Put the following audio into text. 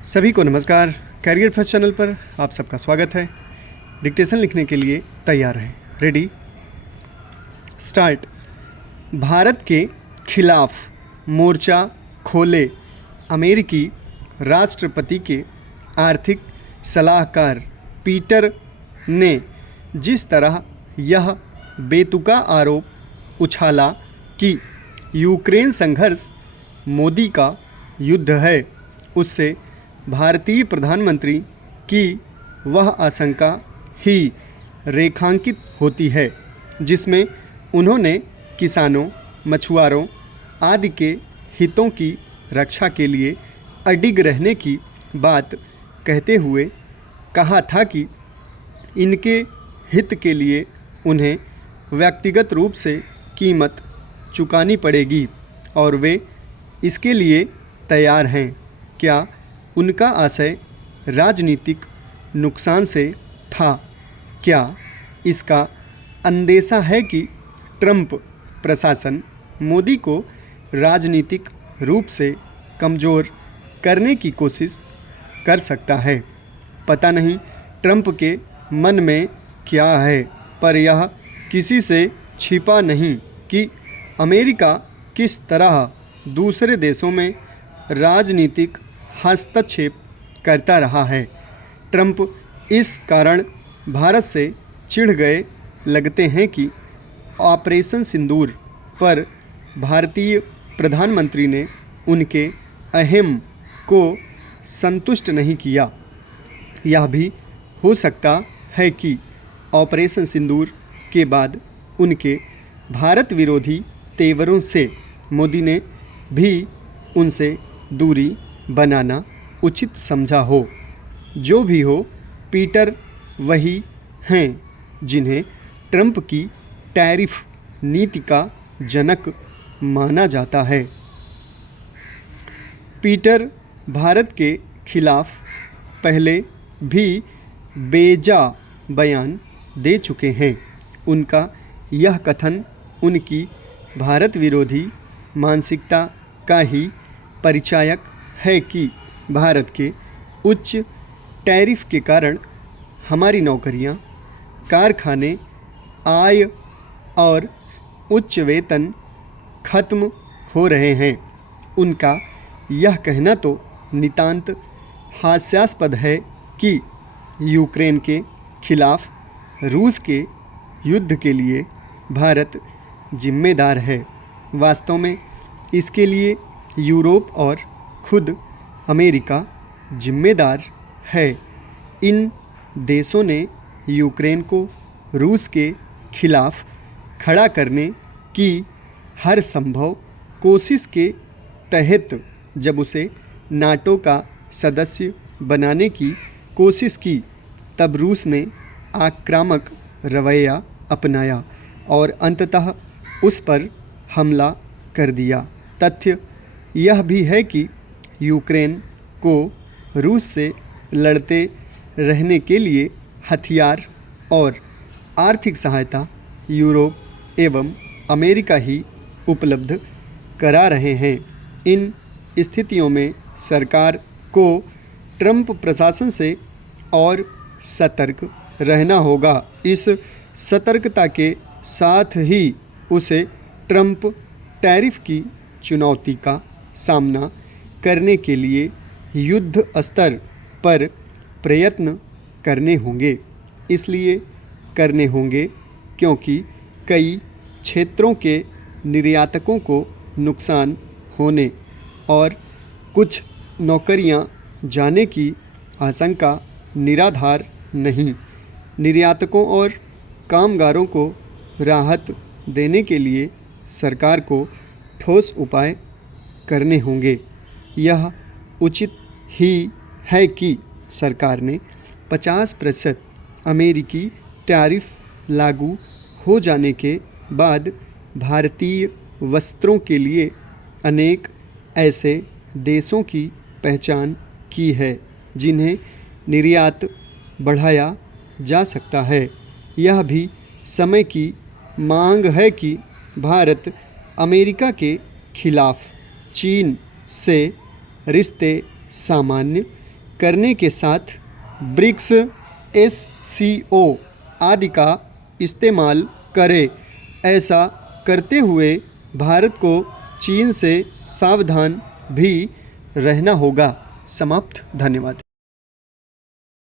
सभी को नमस्कार। कैरियर फर्स्ट चैनल पर आप सबका स्वागत है। डिक्टेशन लिखने के लिए तैयार हैं। Ready start. भारत के खिलाफ मोर्चा खोले अमेरिकी राष्ट्रपति के आर्थिक सलाहकार पीटर ने जिस तरह यह बेतुका आरोप उछाला कि यूक्रेन संघर्ष मोदी का युद्ध है, उससे भारतीय प्रधानमंत्री की वह आशंका ही रेखांकित होती है जिसमें उन्होंने किसानों, मछुआरों आदि के हितों की रक्षा के लिए अडिग रहने की बात कहते हुए कहा था कि इनके हित के लिए उन्हें व्यक्तिगत रूप से कीमत चुकानी पड़ेगी और वे इसके लिए तैयार हैं। क्या उनका आशय राजनीतिक नुकसान से था? क्या इसका अंदेशा है कि ट्रंप प्रशासन मोदी को राजनीतिक रूप से कमज़ोर करने की कोशिश कर सकता है? पता नहीं ट्रंप के मन में क्या है, पर यह किसी से छिपा नहीं कि अमेरिका किस तरह दूसरे देशों में राजनीतिक हस्तक्षेप करता रहा है। ट्रंप इस कारण भारत से चिढ़ गए लगते हैं कि ऑपरेशन सिंदूर पर भारतीय प्रधानमंत्री ने उनके अहम को संतुष्ट नहीं किया। यह भी हो सकता है कि ऑपरेशन सिंदूर के बाद उनके भारत विरोधी तेवरों से मोदी ने भी उनसे दूरी बनाना उचित समझा हो। जो भी हो, पीटर वही हैं जिन्हें ट्रंप की टैरिफ नीति का जनक माना जाता है। पीटर भारत के खिलाफ पहले भी बेजा बयान दे चुके हैं। उनका यह कथन उनकी भारत विरोधी मानसिकता का ही परिचायक है कि भारत के उच्च टैरिफ के कारण हमारी नौकरियां, कारखाने, आय और उच्च वेतन खत्म हो रहे हैं। उनका यह कहना तो नितांत हास्यास्पद है कि यूक्रेन के खिलाफ रूस के युद्ध के लिए भारत जिम्मेदार है। वास्तव में इसके लिए यूरोप और खुद अमेरिका जिम्मेदार है। इन देशों ने यूक्रेन को रूस के खिलाफ खड़ा करने की हर संभव कोशिश के तहत जब उसे नाटो का सदस्य बनाने की कोशिश की, तब रूस ने आक्रामक रवैया अपनाया और अंततः उस पर हमला कर दिया। तथ्य यह भी है कि यूक्रेन को रूस से लड़ते रहने के लिए हथियार और आर्थिक सहायता यूरोप एवं अमेरिका ही उपलब्ध करा रहे हैं। इन स्थितियों में सरकार को ट्रंप प्रशासन से और सतर्क रहना होगा। इस सतर्कता के साथ ही उसे ट्रंप टैरिफ की चुनौती का सामना करने के लिए युद्ध स्तर पर प्रयत्न करने होंगे। इसलिए करने होंगे क्योंकि कई क्षेत्रों के निर्यातकों को नुकसान होने और कुछ नौकरियां जाने की आशंका निराधार नहीं। निर्यातकों और कामगारों को राहत देने के लिए सरकार को ठोस उपाय करने होंगे। यह उचित ही है कि सरकार ने 50% अमेरिकी टैरिफ लागू हो जाने के बाद भारतीय वस्त्रों के लिए अनेक ऐसे देशों की पहचान की है जिन्हें निर्यात बढ़ाया जा सकता है। यह भी समय की मांग है कि भारत अमेरिका के खिलाफ चीन से रिश्ते सामान्य करने के साथ ब्रिक्स, SCO आदि का इस्तेमाल करे। ऐसा करते हुए भारत को चीन से सावधान भी रहना होगा। समाप्त। धन्यवाद।